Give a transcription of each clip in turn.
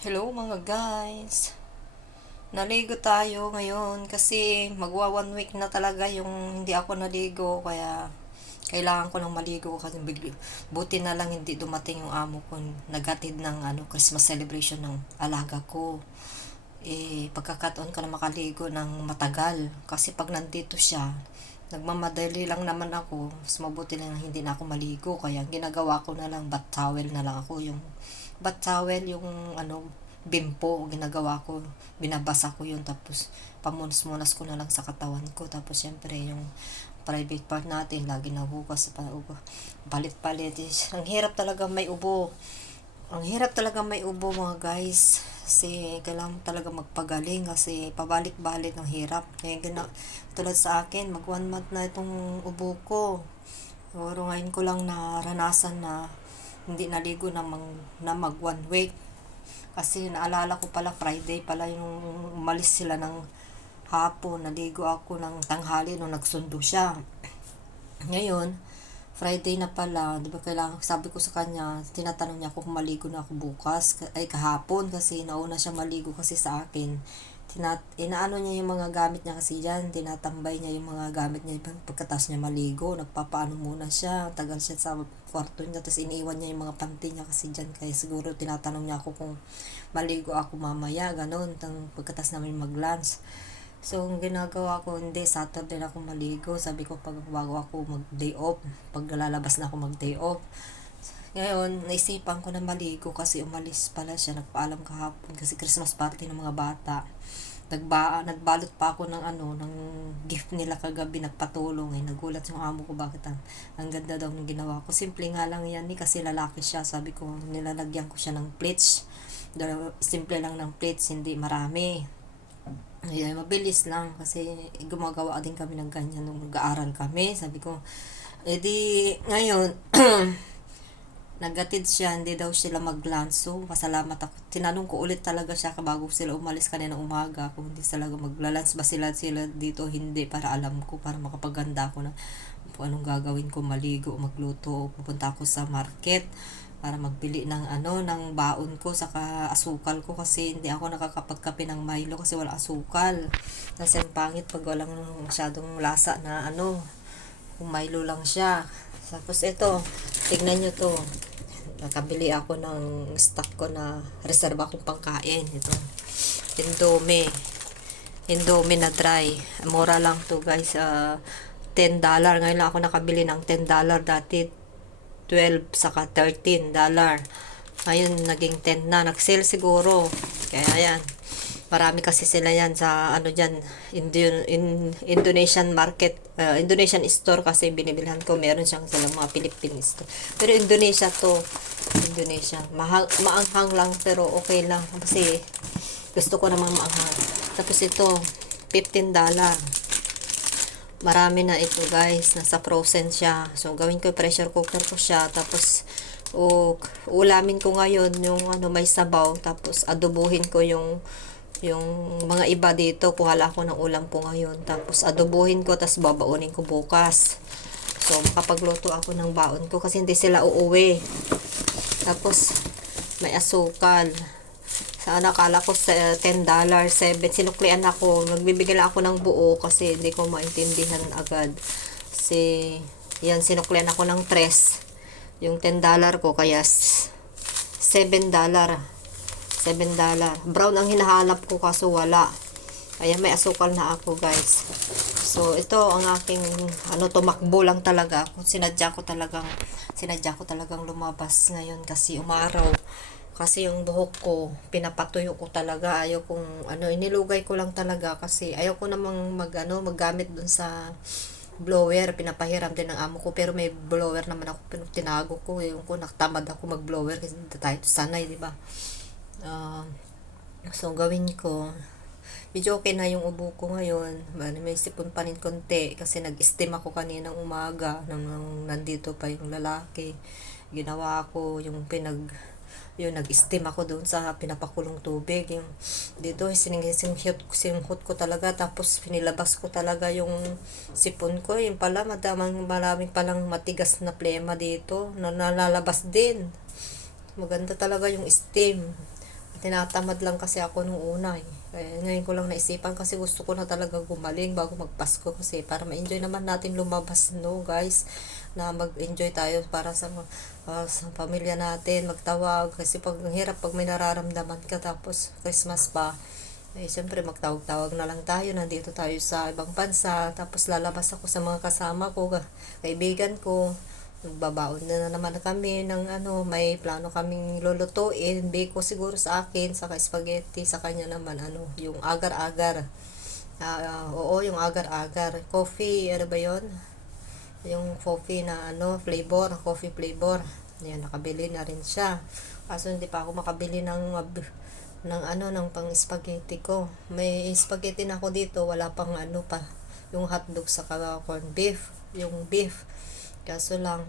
Hello mga guys. Naligo tayo ngayon kasi magwa 1 week na talaga yung hindi ako naligo kaya kailangan ko nang maligo kasi buti na lang hindi dumating yung amo ko naghatid ng Christmas celebration ng alaga ko. Pagkakataon ko na makaligo ng matagal kasi pag nandito siya nagmamadali lang naman ako, mas mabuti lang hindi na ako maligo kaya ginagawa ko na lang bath towel na lang ako, yung bath towel yung bimpo ginagawa ko, binabasa ko yun tapos pamunas-munas ko na lang sa katawan ko, tapos syempre yung private part natin lagi nahugas pa ubo, palit-palit. Ang hirap talaga may ubo, ang hirap talaga may ubo mga guys, kasi kailangan talaga magpagaling kasi pabalik-balik ang hirap. Kaya tulad sa akin, mag 1 month na itong ubo ko. Siguro ngayon ko lang naranasan na hindi naligo na mag 1 week. Kasi naalala ko pala Friday pala yung umalis sila ng hapon. Naligo ako ng tanghali nung nagsundo siya. Ngayon, Friday na pala, di ba kailangan, sabi ko sa kanya, tinatanong niya ako kung maligo na ako bukas, ay kahapon kasi nauna siya maligo kasi sa akin. Inaano niya yung mga gamit niya kasi dyan, tinatambay niya yung mga gamit niya pagkatapos niya maligo, nagpapaano muna siya, tagal siya sa kwarto niya, tapos iniiwan niya yung mga panty niya kasi dyan, kaya siguro tinatanong niya ako kung maligo ako mamaya, ganun, pagkatapos namin mag-lunch. So, ang ginagawa ko, hindi, Saturday na ako maligo. Sabi ko, pag bago ako mag-day off, pag lalabas na ako mag-day off. Ngayon, naisipan ko na maligo kasi umalis pala siya, nagpaalam kahapon kasi Christmas party ng mga bata. Nagbalot pa ako ng gift nila kagabi, nagpatulong. Nagulat yung amo ko, bakit ang ganda daw ng ginawa ko. Simple nga lang yan kasi lalaki siya. Sabi ko, nilalagyan ko siya ng plates. Simple lang ng plates, hindi marami. Ayan, mabilis lang kasi gumagawa din kami ng ganyan nung mag-aaral kami. Sabi ko, ngayon, naggatid siya, hindi daw sila mag-lunch. So, pasalamat ako. Tinanong ko ulit talaga siya bago sila umalis kanina umaga kung hindi talaga magla-lunch ba sila dito, hindi, para alam ko, para makapaganda ako na kung anong gagawin ko, maligo, magluto, pupunta ako sa market para magbili ng baon ko saka asukal ko kasi hindi ako nakakapagkape ng Milo kasi wala asukal. Kasi ang pangit pag walang masyadong lasa na kung Milo lang siya. Tapos ito, tignan nyo to. Nakabili ako ng stock ko na reserva kong pangkain. Ito, Indomie. Indomie na dry. Mura lang to guys. $10. Ngayon lang ako nakabili ng $10. Dati 12 saka $13. Ngayon naging 10 na. Nag-sale siguro. Kaya ayan. Marami kasi sila yan sa dyan, Indonesian market, Indonesian store kasi binibilhan ko. Meron siyang sila mga Philippine store. Pero Indonesia to. Indonesia. Maanghang lang pero okay lang. Kasi gusto ko namang maanghang. Tapos ito, $15. Marami na ito guys, nasa frozen siya. So gawin ko, pressure cooker ko siya, tapos ulamin ko ngayon yung may sabaw, tapos adobuhin ko yung mga iba dito. Kuhala ako ng ulam ko ngayon, tapos adobuhin ko, tapos babaunin ko bukas. So makapagluto ako ng baon ko kasi hindi sila uuwi. Tapos may asukal. Sana akala ko sa $10, 7. Sinuklian ako. Nagbibigay lang ako ng buo kasi hindi ko maintindihan agad. Kasi, yan, sinuklian ako ng 3. Yung $10 ko, kaya $7. $7. Brown ang hinahanap ko kaso wala. Kaya may asukal na ako guys. So, ito ang aking, tumakbo lang talaga. Sinadya ko talagang lumabas ngayon kasi umaraw. Kasi yung buhok ko, pinapatuyo ko talaga. Ayaw kong, inilugay ko lang talaga kasi ayaw ko namang maggamit dun sa blower. Pinapahiram din ng amo ko. Pero may blower naman ako, tinago ko. Yung ko, nakatamad ako mag-blower kasi hindi tayo sanay, di ba? So, gawin ko. Medyo okay na yung ubo ko ngayon. May sipon pa rin konti kasi nag-steam ako kaninang umaga nung nandito pa yung lalaki. Ginawa ko yung nag-steam ako doon sa pinapakulong tubig. Yung dito, singhot ko talaga. Tapos, pinilabas ko talaga yung sipon ko. Yung pala, maraming palang matigas na plema dito na nalalabas din. Maganda talaga yung steam. Tinatamad lang kasi ako nung una eh. Kaya ngayon ko lang naisipan kasi gusto ko na talaga gumaling bago magpasko kasi para ma-enjoy naman natin lumabas, no guys, na mag-enjoy tayo para sa pamilya natin, magtawag kasi pag ang hirap pag may nararamdaman ka tapos Christmas pa, eh siyempre magtawag-tawag na lang tayo, nandito tayo sa ibang bansa, tapos lalabas ako sa mga kasama ko, kaibigan ko, magbabaon na naman kami ng ano, may plano kaming lulutuin, biko siguro sa akin, saka spaghetti, sa kanya naman ano, yung agar-agar. Oo, yung agar-agar. Coffee, ano ba yon? Yung coffee na ano, flavor, coffee flavor. Yan, nakabili na rin siya. Kaso hindi pa ako makabili ng ano, ng pang spaghetti ko. May spaghetti na ako dito, wala pang ano pa, yung hotdog sa corn beef, yung beef. Kaso lang,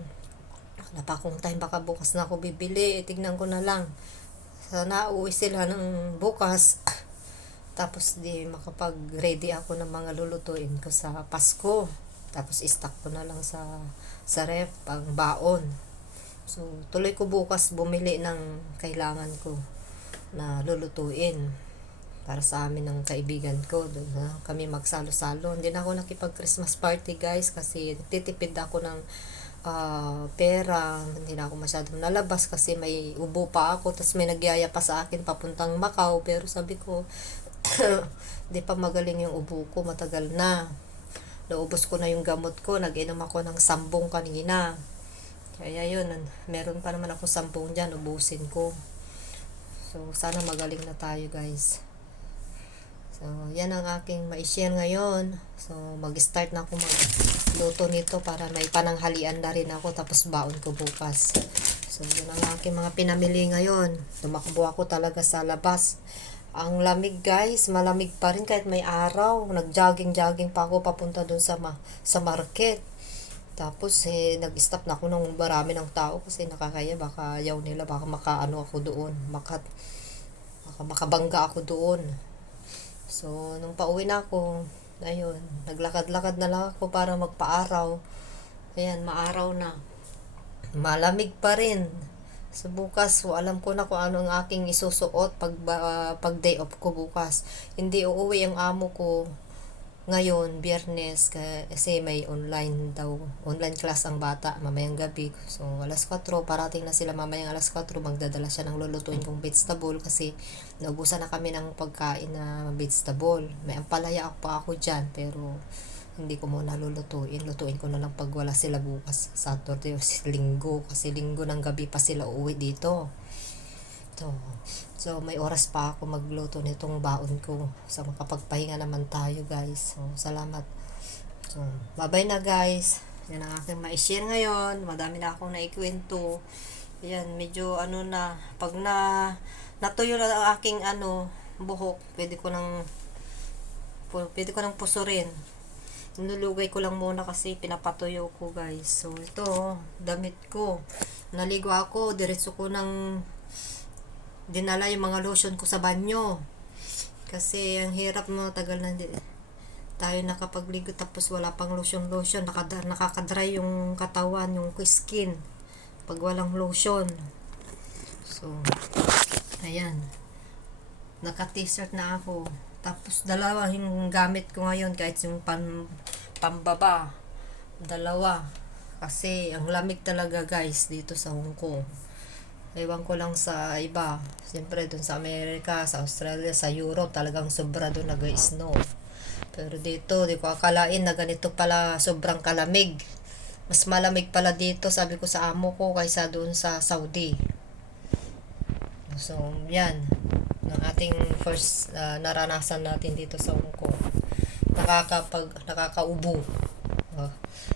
wala pa akong time, baka bukas na ako bibili, tignan ko na lang. Sana uuwi sila ng bukas. Tapos di makapag-ready ako ng mga lulutuin ko sa Pasko. Tapos stock ko na lang sa ref, pang baon. So, tuloy ko bukas bumili ng kailangan ko na lulutuin para sa amin ng kaibigan ko. Doon na kami magsalo-salo. Hindi na ako nakipag-Christmas party guys kasi titipid ako ng pera. Hindi na ako masyadong nalabas kasi may ubo pa ako. Tapos may nagyaya pa sa akin papuntang Macau. Pero sabi ko, di pa magaling yung ubo ko. Matagal na. Naubos ko na yung gamot ko. Nag-inom ako ng 10 kanina. Kaya yun, meron pa naman ako 10 dyan. Ubusin ko. So, sana magaling na tayo guys. So, yan ang aking ma-share ngayon. So, mag-start na ako magluto nito para may pananghalian na rin ako tapos baon ko bukas. So, yan ang aking mga pinamili ngayon. Tumakbo ako talaga sa labas. Ang lamig guys, malamig pa rin kahit may araw. Nag-jogging pa ako papunta dun sa market. Tapos nag-stop na ako nung marami ng tao kasi nakakaya, baka yaw nila, baka makaano ako doon, baka makabangga ako doon. So, nung pauwi na ako, ayun, naglakad-lakad na lang ako para magpa-araw. Ayan, maaraw na. Malamig pa rin. So, bukas, alam ko na kung ano ang aking isusuot pag day off ko bukas. Hindi uuwi ang amo ko ngayon, Biyernes, kasi may online class ang bata mamayang gabi. So, alas 4, parating na sila mamayang alas 4, magdadala siya ng lulutuin kong vegetable kasi naubusan na kami ng pagkain na vegetable. May ampalaya pa ako dyan, pero hindi ko muna lutuin ko na lang pag wala sila bukas, Saturday o Linggo, kasi Linggo ng gabi pa sila uuwi dito. So, may oras pa ako magluto nitong baon ko. So, makapagpahinga naman tayo guys. So, salamat. So, bye-bye na guys. Yan ang aking ma-share ngayon. Madami na akong naikwento. Yan, medyo ano na. Pag natuyo na ang aking buhok, pwede ko nang pusurin. Nilugay ko lang muna kasi pinapatuyo ko guys. So, ito, damit ko. Naligo ako, diretso ko ng dinala yung mga lotion ko sa banyo kasi ang hirap mo, tagal na tayo nakapagligo tapos wala pang lotion, nakakadry yung katawan, yung skin pag walang lotion. So, ayan, naka t-shirt na ako, tapos dalawa yung gamit ko ngayon, kahit yung pambaba, dalawa kasi ang lamig talaga guys dito sa Hong Kong. Ewan ko lang sa iba. Siyempre, dun sa Amerika, sa Australia, sa Europe, talagang sobra dun nag-snow. Pero dito, di ko akalain na ganito pala sobrang kalamig. Mas malamig pala dito, sabi ko sa amo ko, kaysa dun sa Saudi. So, yan. Ang ating first naranasan natin dito sa Hong Kong. Nakakaubo.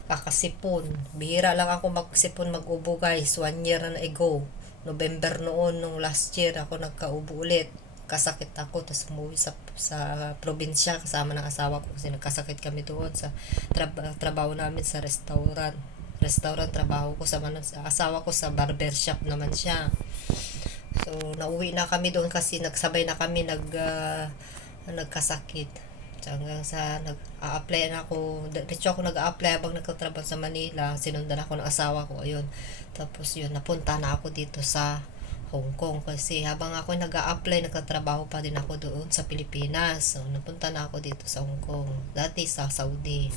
Kakasipon. Bihira lang ako magsipon, mag-ubo guys. 1 year na ago. November noon, nung last year, ako nagkaubo ulit. Kasakit ako, tapos umuwi sa probinsya kasama ng asawa ko kasi nagkasakit kami doon sa trabaho namin sa restaurant trabaho ko sa asawa ko sa barber shop naman siya. So, nauwi na kami doon kasi nagsabay na kami nagkasakit. Hanggang sa nag-a-apply na ako, diretso ako nag-a-apply habang nagtatrabaho sa Manila, sinundan ako ng asawa ko, ayun. Tapos yun, napunta na ako dito sa Hong Kong kasi habang ako nag-a-apply, nagtatrabaho pa din ako doon sa Pilipinas. So, napunta na ako dito sa Hong Kong. Dati sa Saudi.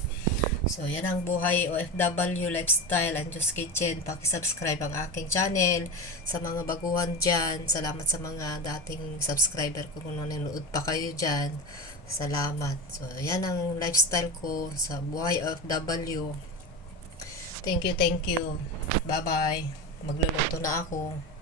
So, yan ang buhay OFW lifestyle and Just Kitchen. Paki-subscribe ang aking channel. Sa mga baguhan dyan, salamat sa mga dating subscriber ko kung nanonood pa kayo dyan. Salamat. So, yan ang lifestyle ko sa buhay OFW. Thank you, thank you. Bye-bye. Magluluto na ako.